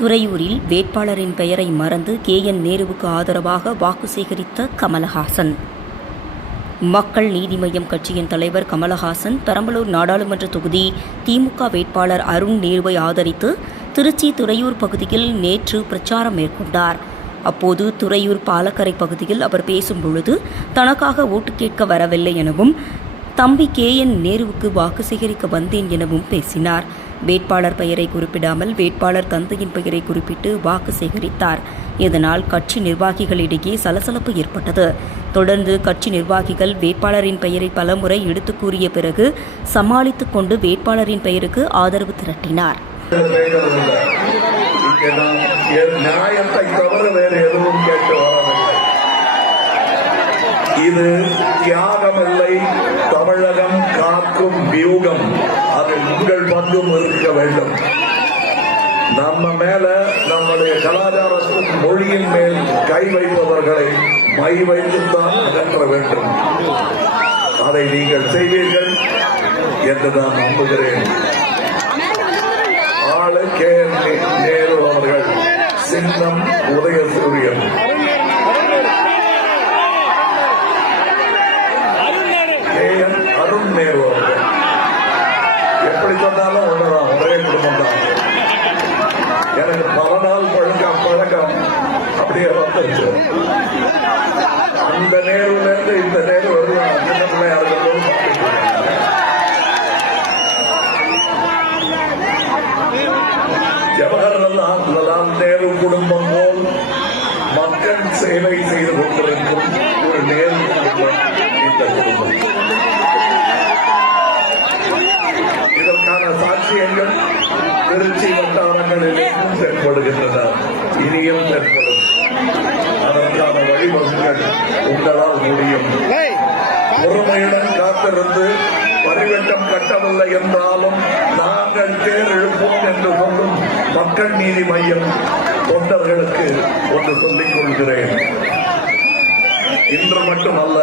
துறையூரில் வேட்பாளரின் பெயரை மறந்து கே. என். நேருவுக்கு ஆதரவாக வாக்கு சேகரித்த கமலஹாசன். மக்கள் நீதி மய்யம் கட்சியின் தலைவர் கமலஹாசன் பெரம்பலூர் நாடாளுமன்ற தொகுதி திமுக வேட்பாளர் அருண் நேருவை ஆதரித்து திருச்சி துறையூர் பகுதியில் நேற்று பிரச்சாரம் மேற்கொண்டார். அப்போது துறையூர் பாலக்கரை பகுதியில் அவர் பேசும்பொழுது தனக்காக ஓட்டு கேட்க வரவில்லை எனவும் தம்பி கே என் நேருவுக்கு வாக்கு சேகரிக்க வந்தேன் எனவும் பேசினார். வேட்பாளர் பெயரை குறிப்பிடாமல் வேட்பாளர் தந்தையின் பெயரை குறிப்பிட்டு வாக்கு சேகரித்தார். இதனால் கட்சி நிர்வாகிகளிடையே சலசலப்பு ஏற்பட்டது. தொடர்ந்து கட்சி நிர்வாகிகள் வேட்பாளரின் பெயரை பலமுறை எடுத்து கூறிய பிறகு சமாளித்துக் கொண்டு வேட்பாளரின் பெயருக்கு ஆதரவு திரட்டினார். நியாயத்தை தவிர வேறு எதுவும் கேட்டு வரவில்லை இது தியாகமில்லை. தமிழகம் காக்கும் வியூகம். அதில் உங்கள் பங்கும் இருக்க வேண்டும். நம்ம மேல நம்முடைய கலாச்சாரத்தின் மொழியின் மேல் கை வைப்பவர்களை மை வைத்துத்தான் அகற்ற வேண்டும். அதை நீங்கள் செய்வீர்கள் என்று நான் நம்புகிறேன். ஆளு கே நேரு அவர்கள் சின்னம் உதயசூரியன் என் அருண் நேரு அவர்கள் எப்படி சொன்னாலும் ஒண்ணுதான் ஒரே குடும்பம் தான் எனக்கு பல நாள் பழக்கம் பழக்கம் அப்படியே வந்துருச்சு அந்த நேருல இருந்து இந்த நேரு வருவாங்க சின்ன பிள்ளையா இருக்கட்டும் ஜவஹர்லால் நேரு குடும்பம் போல் மக்கள் சேவை செய்து கொண்டிருக்கும் ஒரு நேரு குடும்பம் இந்த குடும்பம். இதற்கான சாட்சியங்கள் திருச்சி வட்டாரங்களிலும் செயல்படுகின்றன. இனியும் உங்களால் முடியும் பொறுமையுடன் காத்திருந்து பரிவட்டம் கட்டவில்லை என்றாலும் நாங்கள் தேர் எழுப்போம் என்று சொல்லும் மக்கள் நீதி மையம் தொண்டர்களுக்கு ஒன்று சொல்லிக் கொள்கிறேன். இன்று மட்டுமல்ல